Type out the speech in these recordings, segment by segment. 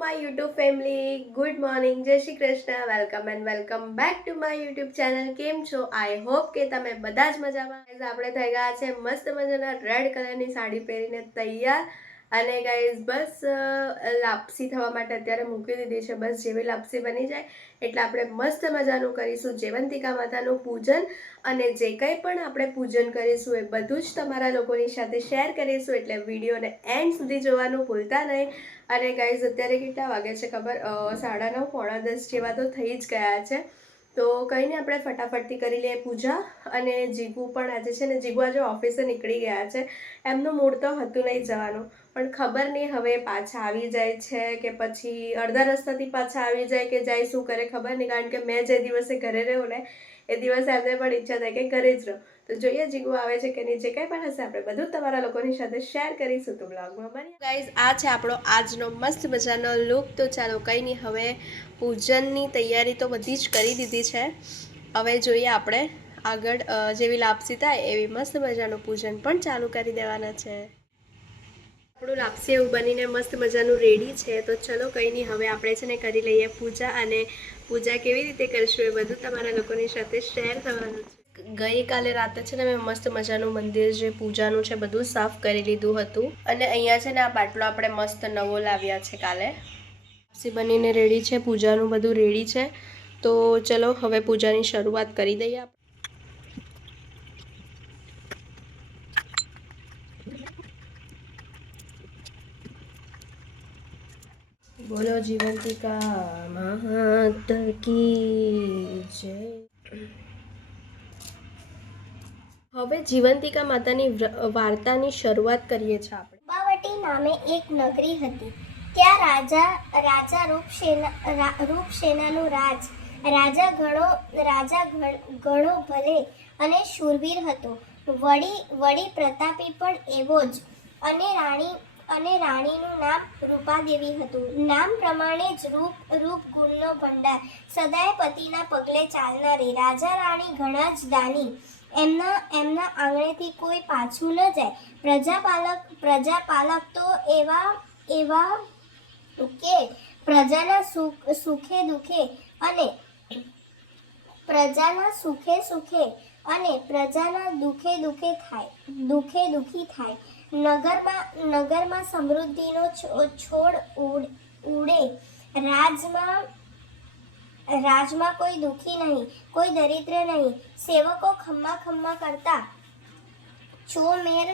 My YouTube family, good morning, જય Shri Krishna, welcome and welcome back to my YouTube channel. કેમ છો? I hope કે તમે બધા જ મજામાં. આપણે થઈ ગયા છે મસ્ત મજાના રેડ કલરની સાડી પહેરીને તૈયાર. અને ગાઈઝ બસ લાપસી થવા માટે અત્યારે મૂકી દીધી છે. બસ જેવી લાપસી બની જાય એટલે આપણે મસ્ત મજાનું કરીશું જયવંતિકા માતાનું પૂજન. અને જે કંઈ પણ આપણે પૂજન કરીશું એ બધું જ તમારા લોકોની સાથે શેર કરીશું, એટલે વિડીયોને એન્ડ સુધી જોવાનું ભૂલતા નહીં. અને ગાઈઝ અત્યારે કેટલા વાગે છે ખબર? 9:30 પોણા 10 જેવા તો થઈ જ ગયા છે. તો કંઈ નહીં, આપણે ફટાફટથી કરી લઈએ પૂજા. અને જીગુ પણ આજે છે ને, જીગુ આજે ઓફિસે નીકળી ગયા છે. એમનું મૂડ તો હતું નહીં જવાનું, પણ ખબર નહીં હવે પાછા આવી જાય છે કે પછી અડધા રસ્તાથી પાછા આવી જાય કે જાય શું કરે ખબર નહીં. કારણ કે મેં જે દિવસે ઘરે રહું ને એ દિવસે એમને પણ ઈચ્છા થાય કે ઘરે જ રહો. તો જોઈએ જીગુ આવે છે કે નહીં. જે કંઈ પણ હશે આપણે બધું તમારા લોકોની સાથે શેર કરીશું તો બ્લોગમાં બની. ગાઈઝ આ છે આપણો આજનો મસ્ત મજાનો લુક. તો ચાલો કંઈ નહીં, હવે પૂજનની તૈયારી તો બધી જ કરી દીધી છે. હવે જોઈએ આપણે આગળ જેવી લાપસી થાય એવી મસ્ત મજાનું પૂજન પણ ચાલુ કરી દેવાના છે. આપણું લાપસી એવું બનીને મસ્ત મજાનું રેડી છે. તો ચલો કંઈ નહીં, હવે આપણે છે ને કરી લઈએ પૂજા. અને પૂજા કેવી રીતે કરશું એ બધું તમારા લોકોની સાથે શેર થવાનું છે. ગઈકાલે રાતે છે ને મેં મસ્ત મજાનું મંદિર જે પૂજાનું છે બધું સાફ કરી લીધું હતું. અને અહીંયા છે ને આ બાટલો આપણે મસ્ત નવો લાવ્યા છે કાલે. લાપસી બનીને રેડી છે, પૂજાનું બધું રેડી છે. તો ચલો હવે પૂજાની શરૂઆત કરી દઈએ. બોલો જીવંતિકા માત કી જય. હવે જીવંતિકા માતાની વાર્તાની શરૂઆત કરીએ છીએ આપણે. રૂપાવટી નામે એક નગરી હતી. ત્યાં રાજા રૂપસેનાનું રાજા ઘણો ભલે અને શૂરવીર હતો. વળી પ્રતાપી પણ એવો જ. અને રાણીનું નામ રૂપાદેવી હતું. નામ પ્રમાણે જ રૂપ ગુણનો ભંડાર, સદાય પતિના પગલે ચાલનારી. રાજા રાણી ઘણા જ દાની. એમના આંગણેથી કોઈ પાછું ન જાય. પ્રજાપાલક તો એવા કે પ્રજાના સુખે દુખે અને પ્રજાના દુખે દુખી થાય. નગરમાં સમૃદ્ધિનો છોડ ઉડે. રાજમાં કોઈ દુખી નહીં, કોઈ દરિદ્ર નહીં. સેવકો ખમ્મા કરતા ચોમર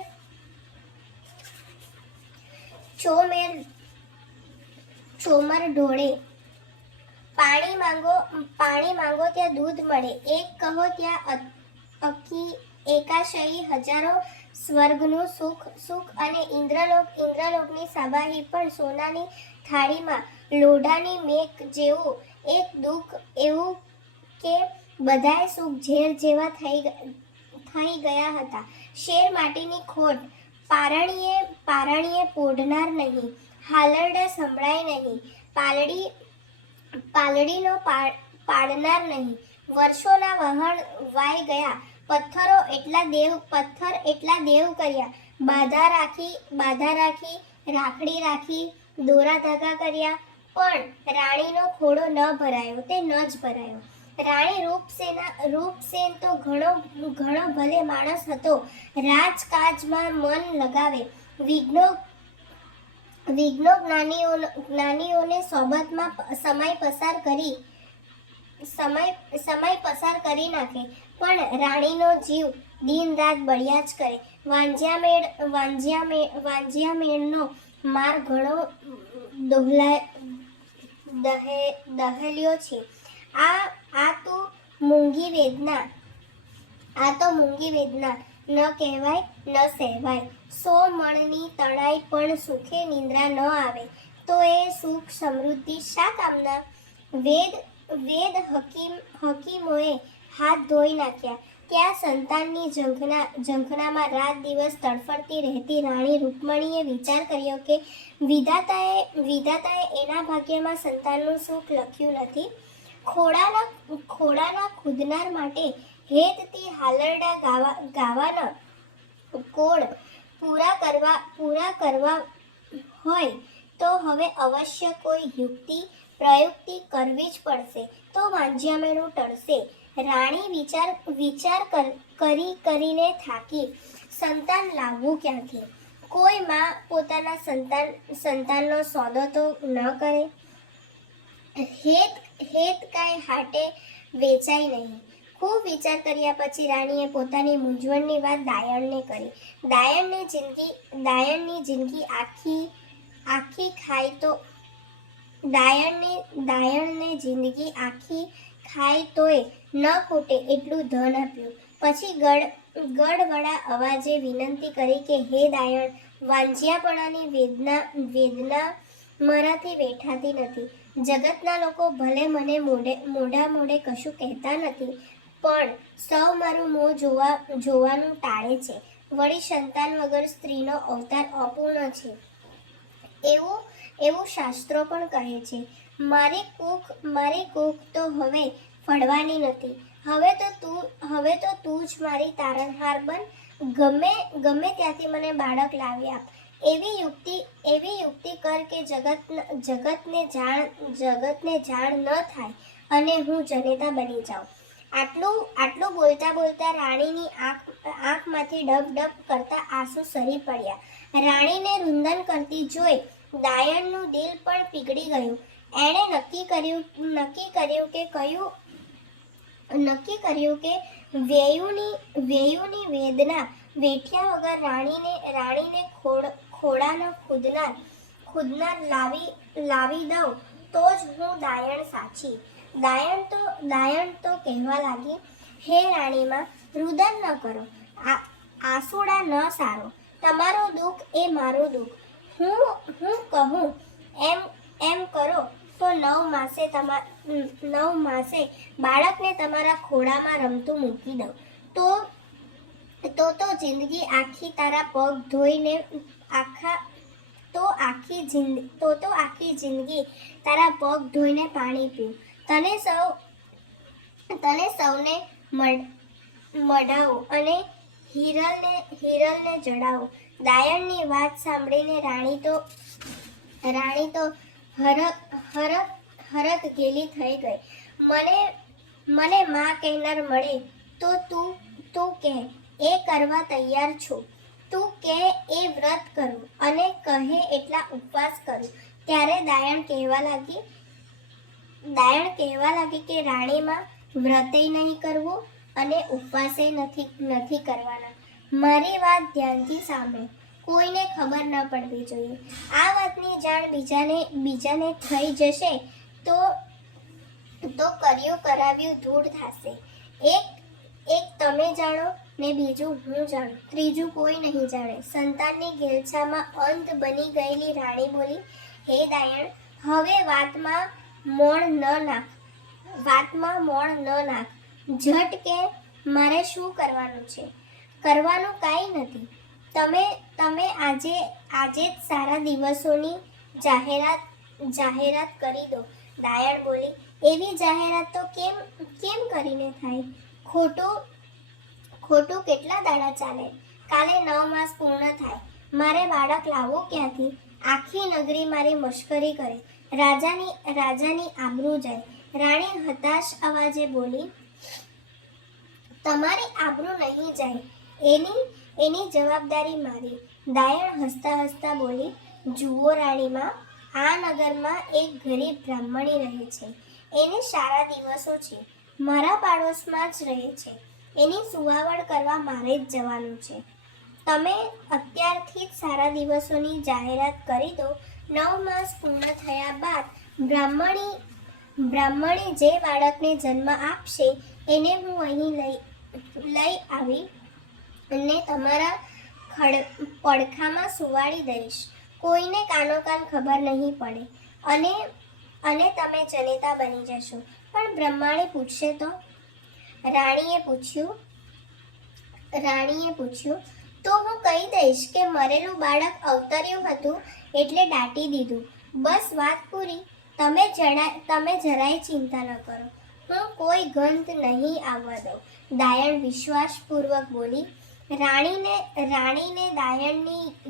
ઢોળે. પાણી માંગો ત્યાં દૂધ મળે. એક કહો ત્યાં એકાશયી હજારો. સ્વર્ગનું સુખ અને ઇન્દ્રલોકની સવાહી પણ સોનાની થાળીમાં. લોઢાની મેક જેવું એક દુઃખ, એવું કે બધાય સુખ ઝેર જેવા થઈ ગયા હતા. શેર માટીની ખોટ, પારણીએ પોઢનાર નહીં, હાલરડા સંભળાય નહીં, પાલડીનો પાડનાર નહીં. વર્ષોના વહાણ વાઈ ગયા. પથ્થર એટલા દેવ કર્યા. બાધા રાખી, રાખડી રાખી, દોરા ધાગા કર્યા. પણ રાણીનો ખોડો ન ભરાયો, તે ન જ ભરાયો. રાણી રૂપસેન તો ઘણો ભલે માણસ હતો. રાજકાજમાં મન લગાવે. વિઘ્નો જ્ઞાનીઓને સોબતમાં સમય પસાર કરી નાખે. પણ રાણીનો જીવ દિન રાત બળ્યા જ કરે. વાંજિયામેળનો માર ઘણો દહેલ્યો છે. આ તો મૂંગી વેદના ન કહેવાય ન સહેવાય. 100 મણની તણાઈ પણ સુખે નિંદ્રા ન આવે. તો એ સુખ સમૃદ્ધિ શા કામના? વેદ હકીમોએ હાથ ધોઈ નાખ્યા. ત્યાં સંતાનની ઝંખનામાં રાત દિવસ તડફડતી રહેતી રાણી રૂકમણીએ વિચાર કર્યો કે વિધાતાએ એના ભાગ્યમાં સંતાનનું સુખ લખ્યું નથી. ખોડાના ખુદનાર માટે હેતથી હાલરડા ગાવાના કોડ પૂરા કરવા હોય તો હવે અવશ્ય કોઈ યુક્તિ પ્રયુક્તિ કરવી જ પડશે, તો વાંજિયામેળું ટળશે. રાણી કરીને થાકી સંતાન લાવવું ક્યાંથી? કોઈ માં પોતાના સંતાનનો સોદો તો ન કરે. હેત કાંઈ હાટે વેચાય નહીં. ખૂબ વિચાર કર્યા પછી રાણીએ પોતાની મૂંઝવણની વાત દાયણને કરી. દાયણની જિંદગી આખી ખાય તો દાયણને જિંદગી આખી ખાય તોય ન ખૂટે એટલું ધન આપ્યું. પછી ગળવડા અવાજે વિનંતી કરી કે હે દાયણ, વાંજિયાપણાની વેદના મારાથી વેઠાતી નથી. જગતના લોકો ભલે મને મોઢે કશું કહેતા નથી, પણ સૌ મારું મોં જોવાનું ટાળે છે. વળી સંતાન વગર સ્ત્રીનો અવતાર અપૂર્ણ છે એવું શાસ્ત્રો પણ કહે છે. મારી કૂખ તો હવે ફળવાની નથી. હવે તો તું જ મારી તારણહાર બન. ગમે ત્યાંથી મને બાળક લાવી આપ. એવી યુક્તિ કર કે જગતને જાણ ન થાય અને હું જનેતા બની જાઉં. આટલું બોલતા રાણીની આંખમાંથી ડબ કરતા આંસુ સરી પડ્યા. રાણીને રૂંધન કરતી જોઈ દાયણનું દિલ પણ પીગળી ગયું. એણે નક્કી કર્યું કે વેયુની વેદના વેઠ્યા વગર રાણીને ખોળાનો ખુદનાર લાવી દઉં તો જ હું દાયણ સાચી. દાયણ તો કહેવા લાગી, હે રાણીમાં, રુદન ન કરો, આસુડા ન સારો. તમારું દુઃખ એ મારું દુઃખ. હું કહું એમ કરો તો 9 માસે બાળકને તમારા ખોળામાં રમતું મૂકી દઉં. તો જિંદગી આખી તારા પગ ધોઈને આખી જિંદગી તારા પગ ધોઈને પાણી પીવું. તને સૌને મઢાવું અને હિરલને જડાવું. દાયણની વાત સાંભળીને રાણી તો હરખ ગેલી થઈ ગઈ. મને માં કહેનાર મળે તો તું કહે એ કરવા તૈયાર છું. તું કહે એ વ્રત કરું અને કહે એટલા ઉપવાસ કરું. ત્યારે દાયણ કહેવા લાગી કે રાણીમાં, વ્રતેય નહીં કરવું અને ઉપવાસે નથી કરવાના. મારી વાત ધ્યાનથી સાંભળો. કોઈને ખબર ન પડવી જોઈએ. આ વાતની જાણ બીજાને થઈ જશે તો કર્યું કરાવ્યું ધૂળ થશે. એક તમે જાણો ને બીજું હું જાણું, ત્રીજું કોઈ નહીં જાણે. સંતાનની ઘેલછામાં અંત બની ગયેલી રાણી બોલી, હે દાયણ, હવે વાતમાં મોણ ન નાખ. ઝટ કે મારે શું કરવાનું છે? કરવાનું કાંઈ નથી. તમે આજે જ સારા દિવસોની જાહેરાત કરી દો. દાયણ બોલી, એવી જાહેરાત તો કેમ કરીને થાય? ખોટું કેટલા દાડા ચાલે? કાલે 9 માસ પૂર્ણ થાય. મારે બાળક લાવવું ક્યાંથી? આખી નગરી મારી મશ્કરી કરે. રાજાની આબરૂ જાય. રાણી હતાશ અવાજે બોલી, તમારી આબરૂ નહીં જાય, એની જવાબદારી મારી. દાયણ હસતા બોલી, જુઓ રાણીમાં, આ નગરમાં એક ગરીબ બ્રાહ્મણી રહે છે. એને સારા દિવસો છે. મારા પાડોશમાં જ રહે છે. એની સુવાવડ કરવા મારે જ જવાનું છે. તમે અત્યારથી જ સારા દિવસોની જાહેરાત કરી દો. 9 માસ પૂર્ણ થયા બાદ બ્રાહ્મણી જે બાળકને જન્મ આપશે એને હું અહીં લઈ આવી અને તમારા પડખામાં સુવાડી દઈશ. કોઈને કાનોકાન ખબર નહીં પડે અને તમે જનેતા બની જશો. પણ બ્રહ્માણી પૂછશે તો? રાણીએ પૂછ્યું તો હું કહી દઈશ કે મરેલું બાળક અવતર્યું હતું એટલે દાટી દીધું. બસ વાત પૂરી. તમે જરાય ચિંતા ન કરો. હું કોઈ ગંધ નહીં આવવા દઉં. દાયણ વિશ્વાસપૂર્વક બોલી. રાણીને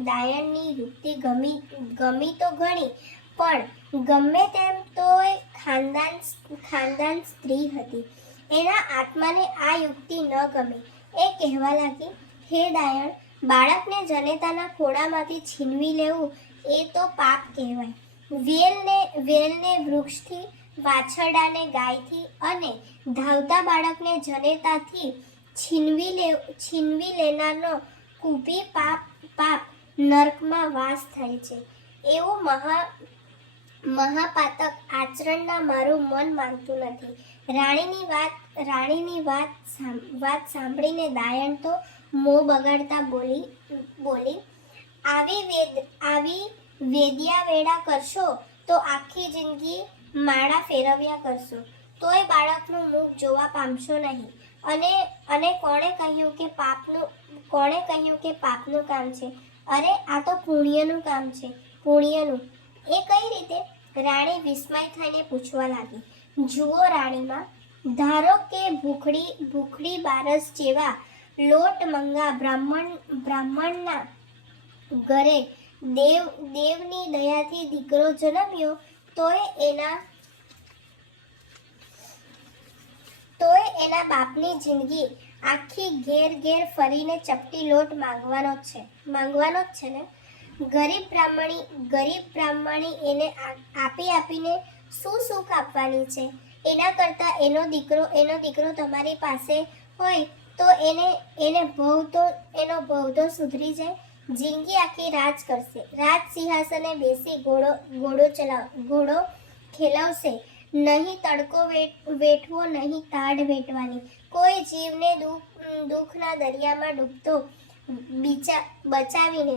દાયણની યુક્તિ ગમી તો ઘણી, પણ ગમે તેમ તો એ ખાનદાન સ્ત્રી હતી. એના આત્માને આ યુક્તિ ન ગમી. એ કહેવા લાગી, હે દાયણ, બાળકને જનેતાના ખોળામાંથી છીનવી લેવું એ તો પાપ કહેવાય. વેલને વૃક્ષથી, વાછરડાને ગાયથી અને ધાવતા બાળકને જનેતાથી છીનવી લેનારનો કુપી પાપ નર્કમાં વાસ થાય છે. એવું મહાપાતક આચરણના મારું મન માનતું નથી. રાણીની વાત સાંભળીને દાયણ તો મોં બગાડતા બોલી, આવી વેદ્યા વેડા કરશો તો આખી જિંદગી માળા ફેરવ્યા કરશો, તોય બાળકનું મુખ જોવા પામશો નહીં. અને કોણે કહ્યું કે પાપનું કામ છે? અરે, આ તો પુણ્યનું કામ છે, પુણ્યનું. એ કઈ રીતે? રાણી વિસ્મય થઈને પૂછવા લાગી. જુઓ રાણીમાં, ધારો કે ભૂખડી બારસ જેવા લોટમંગા બ્રાહ્મણના ઘરે દેવની દયાથી દીકરો જન્મ્યો, તોય એના બાપની જિંદગી આખી ઘેર ફરીને ચપટી લોટ માંગવાનો જ છે ને. ગરીબ બ્રાહ્મણી એને આપીને શું સુખ આપવાની છે? એના કરતાં એનો દીકરો તમારી પાસે હોય તો એનો ભવ તો સુધરી જાય. જિંદગી આખી રાજ કરશે, રાજ સિંહાસને બેસી ઘોડો ખેલાવશે. નહીં તડકો વેઠવો, નહીં તાડ વેઠવાની. કોઈ જીવને દુઃખના દરિયામાં ડૂબતો બચાવીને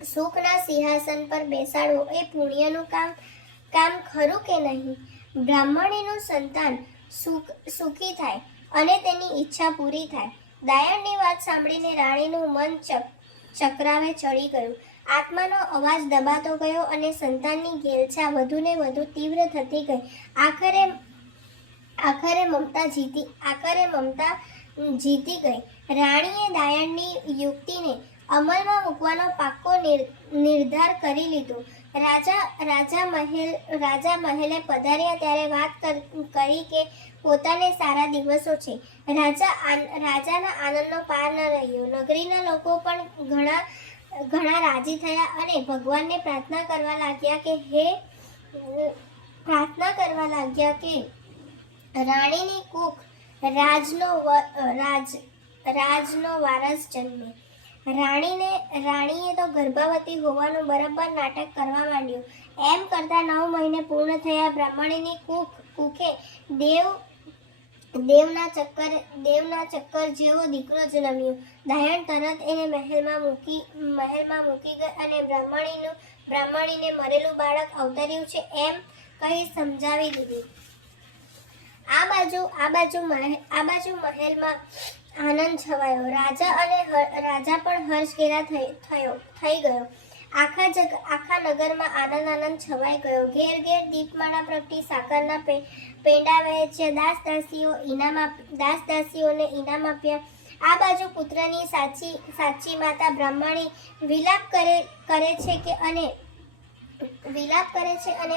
સુખના સિંહાસન પર બેસાડવો એ પુણ્યનું કામ ખરું કે નહીં? બ્રાહ્મણીનું સંતાન સુખી થાય અને તેની ઈચ્છા પૂરી થાય. દાયણની વાત સાંભળીને રાણીનું મન ચક્રાવે ચડી ગયું. આત્માનો અવાજ દબાતો ગયો અને સંતાનની ઘેલછા વધુને વધુ તીવ્ર થતી ગઈ. આખરે મમતા જીતી ગઈ. રાણીએ દાયણની યુક્તિને અમલમાં મૂકવાનો પાક્કો નિર્ધાર કરી લીધો. રાજા મહેલે પધાર્યા ત્યારે વાત કરી કે પોતાને સારા દિવસો છે. રાજાના આનંદનો પાર ન રહ્યો. નગરીના લોકો પણ ઘણા રાજી થયા અને ભગવાનને પ્રાર્થના કરવા લાગ્યા કે રાણીની કુખ રાજનો વારસ જન્મે. રાણીએ તો ગર્ભવતી હોવાનું બરાબર નાટક કરવા માંડ્યું. એમ કરતા 9 મહિને પૂર્ણ થયા. બ્રાહ્મણીની કુખે દેવના ચક્કર જેવો દીકરો જન્મ્યો. દાયણ તરત એને મહેલમાં મૂકી ગઈ અને બ્રાહ્મણીને મરેલું બાળક અવતર્યું છે એમ કહી સમજાવી દીધી. આ બાજુ મહેલમાં આનંદ છવાયો. રાજા પણ હર્ષઘેરા થઈ ગયો. આખા નગરમાં આનંદ છવાઈ ગયો. ઘેર દીપમાળા પ્રગટી, સાકરના પેંડા વહેંચ્યા, દાસીઓને ઇનામ આપ્યા. આ બાજુ પુત્રની સાચી માતા બ્રાહ્મણી વિલાપ કરે છે અને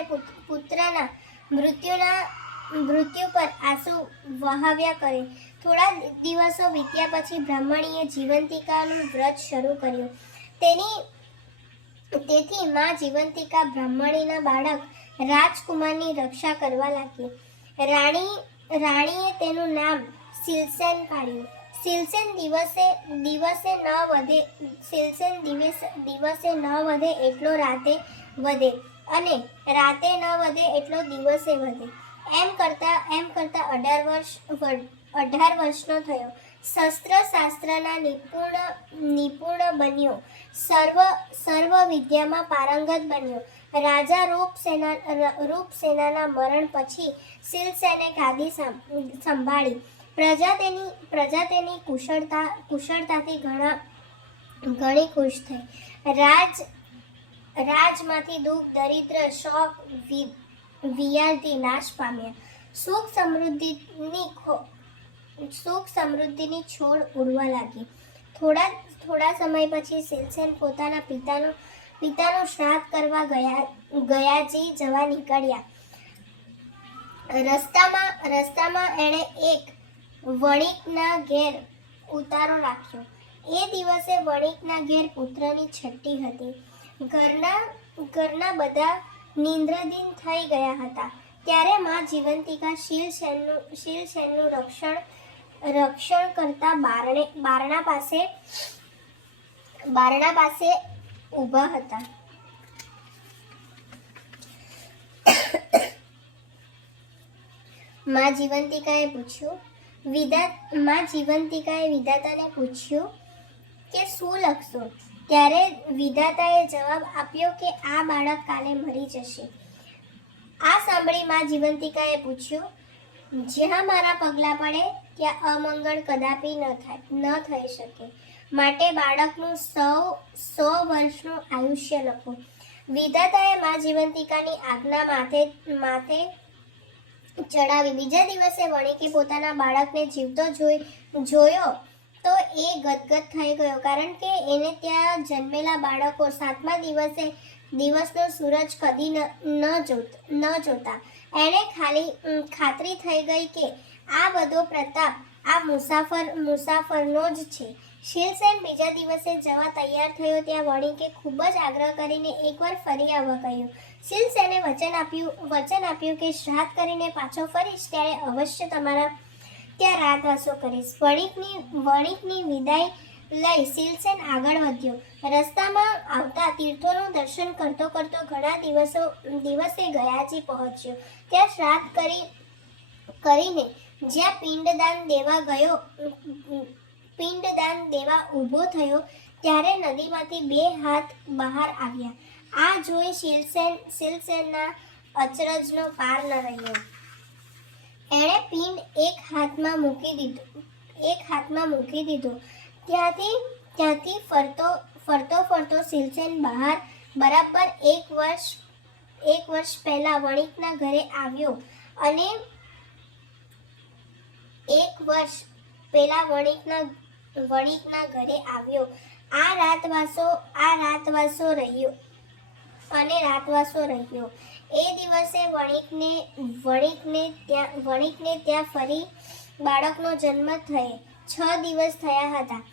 પુત્રના મૃત્યુ પર આંસુ વહાવ્યા કરે. થોડા દિવસો વીત્યા પછી બ્રાહ્મણીએ જીવંતિકાનું વ્રત શરૂ કર્યું. તેથી માં જીવંતિકા બ્રાહ્મણીના બાળક રાજકુમારની રક્ષા કરવા લાગી. રાણીએ તેનું નામ સિલસેન પાડ્યું. સિલસેન દિવસે ન વધે એટલો રાતે વધે અને રાતે ન વધે એટલો દિવસે વધે. એમ કરતા 18 વર્ષનો થયો. શાસ્ત્રના નિપુણ બન્યો. સર્વ વિદ્યામાં પારંગત બન્યો. રાજા રૂપસેનાના મરણ પછી સિલસેને ગાદી સંભાળી. પ્રજા તેની કુશળતાથી ઘણી ખુશ થઈ. રાજમાંથી દુઃખ, દરિદ્ર, શોક, વિયારથી નાશ પામ્યા. સુખ સમૃદ્ધિની છોડ ઉડવા લાગી. થોડા સમય પછી શિલસેન પોતાના પિતાનું શ્રાદ્ધ કરવા ગયાજી જવા નીકળ્યા. રસ્તામાં એણે એક વણિકના ઘેર ઉતારો રાખ્યો. એ દિવસે વણિકના ઘેર પુત્રની છઠ્ઠી હતી. ઘરના બધા નિંદ્રાધીન થઈ ગયા હતા. ત્યારે માં જીવંતિકા શિલસેનનું રક્ષણ કરતા બારણા પાસે ઊભા હતા. માં જીવંતિકાએ વિધાતાને પૂછ્યું કે શું લખશો? ત્યારે વિધાતાએ જવાબ આપ્યો કે આ બાળક કાલે મરી જશે. આ સાંભળી માં જીવંતિકાએ પૂછ્યું, જ્યાં મારા પગલાં પડે ત્યાં અમંગળ કદાપી ન થઈ શકે, માટે બાળકનું 100 વર્ષનું આયુષ્ય લખો. વિધાતાએ માં જીવંતિકાની આજ્ઞા માથે ચડાવી. બીજા દિવસે વણિકે પોતાના બાળકને જીવતો જોયો તો એ ગદગદ થઈ ગયો, કારણ કે એને ત્યાં જન્મેલા બાળકો 7મા દિવસનો સૂરજ કદી ન જોતા. એણે ખાતરી થઈ ગઈ કે આ બધો પ્રતાપ આ મુસાફરનો જ છે. શિલસેન બીજા દિવસે જવા તૈયાર થયો ત્યાં વણિકે ખૂબ જ આગ્રહ કરીને એકવાર ફરી આવવા કહ્યું. શિલસેને વચન આપ્યું કે શ્રાદ્ધ કરીને પાછો ફરીશ ત્યારે અવશ્ય તમારા ત્યાં રાતવાસો કરીશ. વણિકની વિદાય લઈ શિલસેન આગળ વધ્યો. રસ્તામાં આવતા તીર્થોનું દર્શન કરતો ઘણા દિવસે ગયાજી પહોંચ્યો. ત્યાં શ્રાદ્ધ કરીને જ્યાં પિંડદાન દેવા ઊભો થયો ત્યારે નદીમાંથી 2 હાથ બહાર આવ્યા. આ જોઈ શિલસેનના અચરજનો પાર ન રહ્યો. એણે પિંડ એક હાથમાં મૂકી દીધો. ત્યાંથી ફરતો શિલસેન બરાબર એક વર્ષ પહેલા વણિકના ઘરે આવ્યો અને આ રાતવાસો રહ્યો. એ દિવસે વણિકને ત્યાં ફરી બાળકનો જન્મ થયે 6 દિવસ થયા હતા.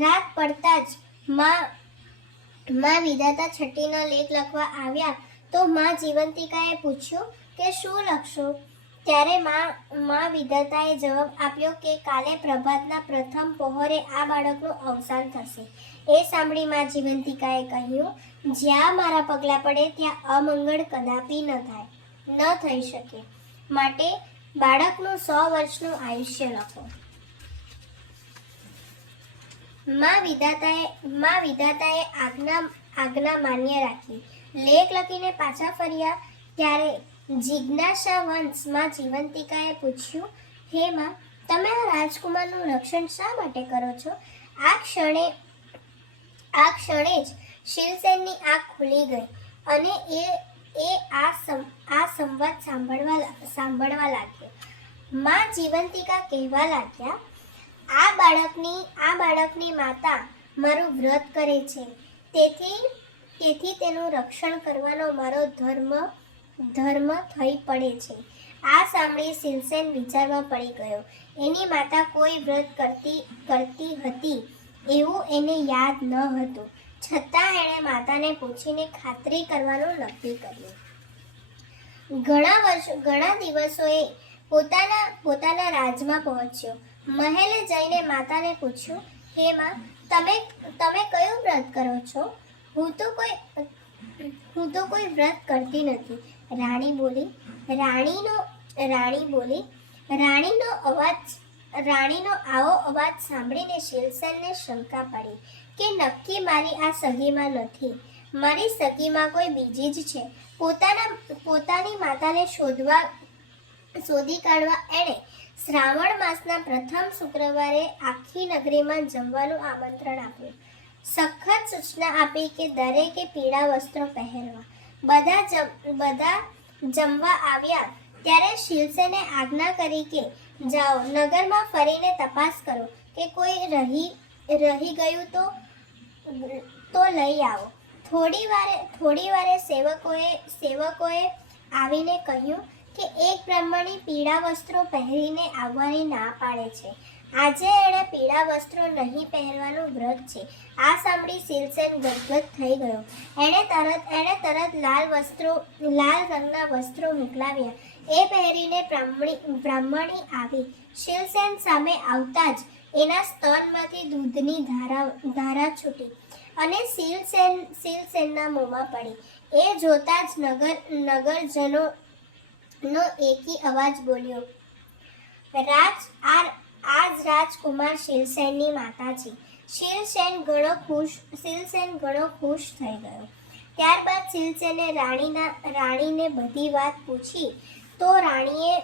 રાત પડતા જ માં વિધાતા છઠ્ઠીનો લેખ લખવા આવ્યા તો માં જીવંતિકાએ પૂછ્યું કે શું લખશો? ત્યારે માં વિધાતાએ જવાબ આપ્યો કે કાલે પ્રભાતના પ્રથમ પહોરે આ બાળકનું અવસાન થશે. એ સાંભળી માં જીવંતિકાએ કહ્યું, જ્યાં મારા પગલાં પડે ત્યાં અમંગળ કદાપી ન થઈ શકે, માટે બાળકનું 100 વર્ષનું આયુષ્ય લખો. માં વિધાતાએ આજ્ઞા માન્ય રાખી. લેખ લખીને પાછા ફર્યા ત્યારે જિજ્ઞાસાવંશ માં જીવંતિકાએ પૂછ્યું, હે માં, તમે આ રાજકુમારનું રક્ષણ શા માટે કરો છો? આ ક્ષણે જ શિલસેનની આંખ ખુલી ગઈ અને એ આ સંવાદ સાંભળવા લાગ્યો. માં જીવંતિકા કહેવા લાગ્યા, આ બાળકની માતા મારું વ્રત કરે છે, તેથી તેનું રક્ષણ કરવાનો મારો ધર્મ થઈ પડે છે. આ સાંભળી શિલસેન વિચારમાં પડી ગયો. એની માતા કોઈ વ્રત કરતી હતી એવું એને યાદ ન હતું, છતાં એણે માતાને પૂછીને ખાતરી કરવાનું નક્કી કર્યું. ઘણા દિવસોએ પોતાના રાજમાં પહોંચ્યો. મહેલે જઈને માતાને પૂછ્યું, હે માં, તમે કયું વ્રત કરો છો? હું તો કોઈ વ્રત કરતી નથી, રાણી બોલી. રાણીનો આવો અવાજ સાંભળીને શિલસેનને શંકા પડી કે નક્કી મારી આ સગીમાં નથી, મારી સગીમાં કોઈ બીજી જ છે. પોતાની માતાને શોધી કાઢવા એણે શ્રાવણ માસના પ્રથમ શુક્રવારે આખી નગરીમાં જમવાનું આમંત્રણ આપ્યું. સખત સૂચના આપી કે દરેકે પીળા વસ્ત્રો પહેરવા. બધા જમવા આવ્યા ત્યારે શિલસેને આજ્ઞા કરી કે જાઓ, નગરમાં ફરીને તપાસ કરો કે કોઈ રહી ગયું તો લઈ આવો. થોડી વારે સેવકોએ આવીને કહ્યું કે એક બ્રાહ્મણી પીળા વસ્ત્રો પહેરીને આવવાની ના પાડે છે. આજે એણે પીળા વસ્ત્રો નહીં પહેરવાનું વ્રત છે. આ સાંભળી શિલસેન ગદગદ થઈ ગયો. એણે તરત લાલ રંગના વસ્ત્રો મોકલાવ્યા. એ પહેરીને બ્રાહ્મણી આવી. શિલસેન સામે આવતા જ એના સ્તનમાંથી દૂધની ધારા છૂટી અને શિલસેનના મોંમાં પડી. એ જોતા જ નગરજનોનો એકી અવાજ બોલ્યો, આજ રાજકુમાર શિલસેનની માતા છે. શિલસેન ઘણો ખુશ થઈ ગયો. ત્યારબાદ શિલસેને રાણીને બધી વાત પૂછી તો રાણીએ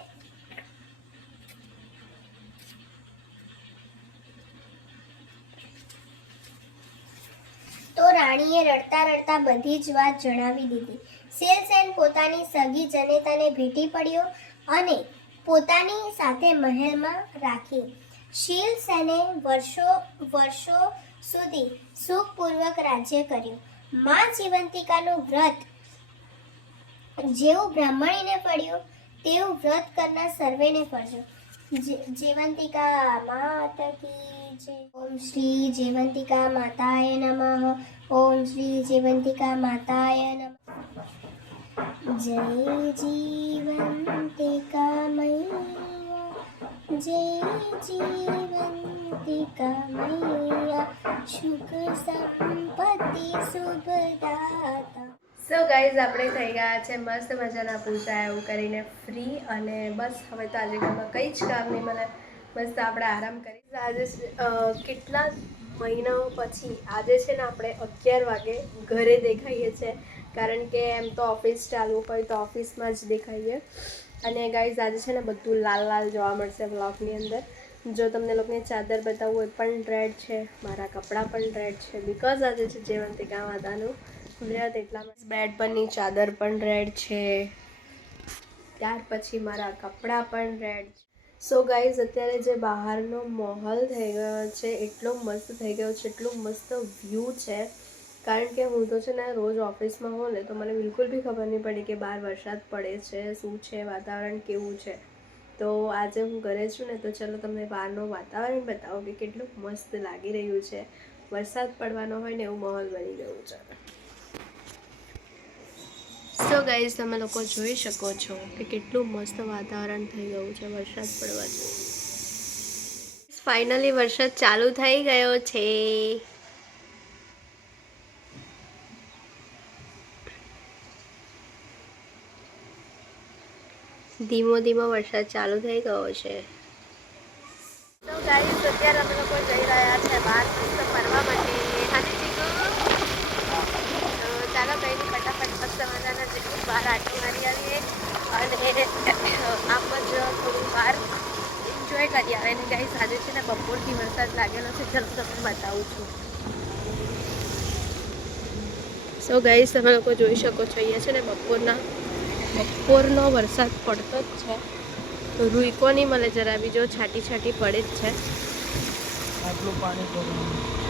રડતા બધી જ વાત જણાવી દીધી. શિલસેન પોતાની સગી જનેતાને ભેટી પડ્યો અને પોતાની સાથે મહેલમાં રાખી. શિલસેને વર્ષો સુધી સુખપૂર્વક રાજ્ય કર્યું. માં જીવંતિકાનું વ્રત જેવું બ્રાહ્મણીને પડ્યું તેવું વ્રત કરનાર સર્વેને પડજો. જીવંતિકા માતા કી જય. ઓમ શ્રી જીવંતિકા માતાય નમઃ. ઓમ શ્રી જીવંતિકા માતાય નમઃ. જય જીવંતિકા મૈયા, જય જીવંતિકા મૈયા, સુખ સંપત્તિ શુભદાતા. સો ગાઈઝ આપણે થઈ ગયા છે મસ્ત મજાના પૂજા એવું કરીને ફ્રી, અને બસ હવે તો આજે ઘરમાં કંઈ જ કામ નહીં મળે, બસ તો આપણે આરામ કરીશું. આજે કેટલા મહિનાઓ પછી આજે છે ને આપણે 11 વાગે ઘરે દેખાઈએ છીએ, કારણ કે એમ તો ઓફિસ ચાલુ હોય તો ઓફિસમાં જ દેખાઈએ. અને ગાઈઝ આજે છે ને બધું લાલ લાલ જોવા મળશે બ્લોગની અંદર. જો તમને લોકોને ચાદર બતાવવું એ પણ રેડ છે, મારા કપડાં પણ રેડ છે, બિકોઝ આજે છે જીવંતિકા માતાનું વ્રત, એટલામાં બેડ પરની ચાદર પણ રેડ છે, ત્યાર પછી મારા કપડાં પણ રેડ છે. સો ગાઈઝ અત્યારે જે બહારનો માહોલ થઈ ગયો છે એટલો મસ્ત થઈ ગયો છે, એટલું મસ્ત વ્યૂ છે, કારણ કે હું તો છે ને રોજ ઓફિસમાં હોઉં ને તો મને બિલકુલ બી ખબર નહીં પડી કે બહાર વરસાદ પડે છે, શું છે, વાતાવરણ કેવું છે. તો આજે હું ઘરે છું ને તો ચલો તમને બહારનું વાતાવરણ બતાવો કે કેટલું મસ્ત લાગી રહ્યું છે. વરસાદ પડવાનો હોય ને એવું માહોલ બની ગયું છે. સો ગાઈઝ તમે લોકો જોઈ શકો છો કે કેટલું મસ્ત વાતાવરણ થઈ ગયું છે વરસાદ પડવાથી. ફાઇનલી વરસાદ ચાલુ થઈ ગયો છે. ધીમો ધીમો વરસાદ ચાલુ થઈ ગયો છે. તો ગાઈઝ અત્યારે અમે લોકો જઈ રહ્યા છે બહાર મસ્ત ફરવા માટે. અને જીગુ ચાલો કઈ નહીં, ફટાફટ મસ્ત મજાના જેટલું બહાર આટો મારી આવીએ અને આમ જ થોડું બહાર એન્જોય કરી આવે. અને ગાઈઝ આજે છે ને બપોરથી વરસાદ લાગેલો છે, ચલો તમને બતાવું છું. સો ગાઈઝ તમે લોકો જોઈ શકો છો અહીંયા છે ને બપોરનો વરસાદ પડતો જ છે, રૂઈકો નહીં મળે જરા બી, જો છાંટી છાંટી પડે જ છે.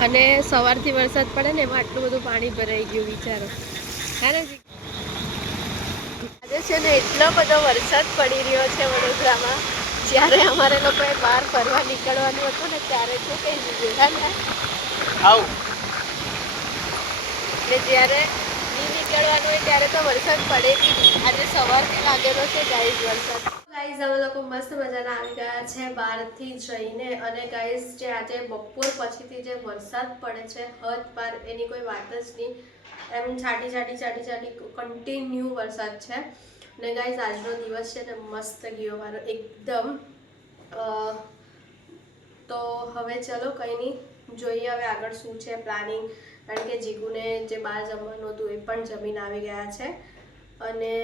અને સવારથી વરસાદ પડે ને એમાં આટલું બધું પાણી ભરાઈ ગયું, વિચારો. હે ને આજે છે ને એટલો બધો વરસાદ પડી રહ્યો છે વડોદરામાં. જ્યારે અમારે લોકોએ બહાર ફરવા નીકળવાનું હતું ને ત્યારે શું કહી દીધું હે ને એટલે જ્યારે નહીં નીકળવાનું હોય ત્યારે તો વરસાદ પડે જ નહીં. આજે સવારથી લાગેલો છે ગાઈઝ વરસાદ. ગાઈઝ અમે લોકો મસ્ત મજાના આવી ગયા છે બહારથી જઈને. અને ગાઈઝ જે આજે બપોર પછીથી જે વરસાદ પડે છે હદ પાર, એની કોઈ વાત જ નહીં. એમ છાંટી કન્ટિન્યુ વરસાદ છે. અને ગાઈઝ આજનો દિવસ છે ને મસ્ત ગયો મારો એકદમ. તો હવે ચલો કંઈ નહીં, જોઈએ હવે આગળ શું છે પ્લાનિંગ, કારણ કે જીગુને જે બહાર જમવાનું હતું એ પણ જમીન આવી ગયા છે. અને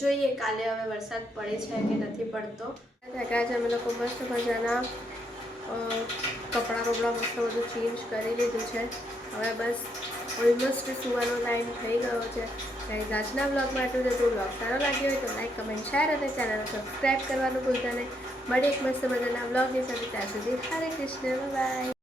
જોઈએ કાલે હવે વરસાદ પડે છે કે નથી પડતો. થયા છે અમે લોકો મસ્ત મજાના કપડાં મસ્ત બધું ચેન્જ કરી લીધું છે. હવે બસ ઓલમોસ્ટ સુવાનો ટાઈમ થઈ ગયો છે. ગાઈઝ આજના બ્લોગ માટે જો બ્લોગ સારો લાગ્યો હોય તો લાઈક, કમેન્ટ, શેર અને ચેનલ સબસ્ક્રાઈબ કરવાનું ભૂલતા નહીં. મળીએ એક મસ્ત મજાના બ્લોગની સાથે. ત્યાં સુધી હરે કૃષ્ણ, બાય.